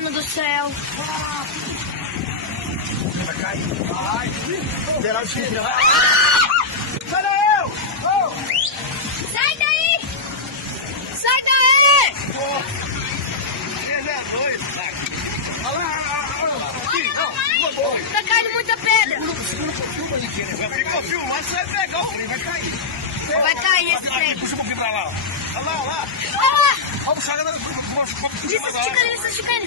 mano do céu. Vai cair. Vai. Liberar o tiro. Olha eu! Oh. Sai daí! Sai daí! Ele é doido, cara. Olha lá. Tá caindo muita pedra. Ficou filmando, você vai pegar o trem, vai cair. Vai cair esse trem. Puxa um pouquinho pra lá. Olha lá, olha lá. Vamos puxar agora. Isso, esticando.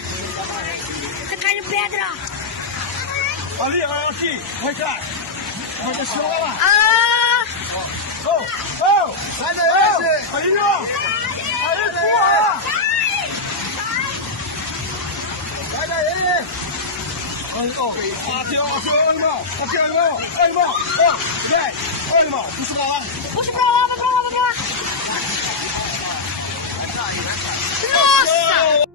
Tá caindo pedra. Ali, olha aqui. Vai cá. Vai descer lá. Oh, sai daí, gente. Aí, ó. Aí, porra. Sai daí. Aqui, ó, irmão. Aqui, ó, irmão. Ó, irmão. Ó, vem. Ó, irmão. Puxa pra lá. Puxa pra lá. Nossa!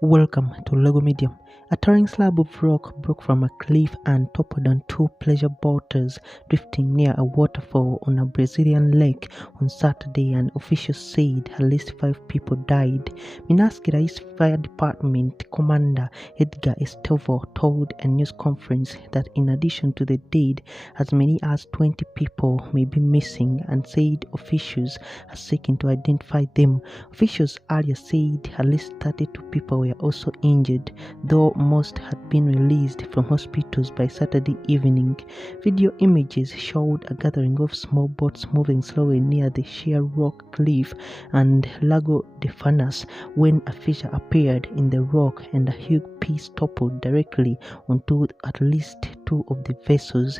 Welcome to Lego Medium. A towering slab of rock broke from a cliff and toppled on two pleasure boaters drifting near a waterfall on a Brazilian lake on Saturday, and officials said at least 5 people died. Minas Gerais Fire Department Commander Edgar Estevão told a news conference that in addition to the dead, as many as 20 people may be missing, and said officials are seeking to identify them. Officials earlier said at least 32 people were also injured, though most had been released from hospitals by Saturday evening. Video images showed a gathering of small boats moving slowly near the sheer rock cliff and Lago de Furnas when a fissure appeared in the rock and a huge piece toppled directly onto at least 2 of the vessels.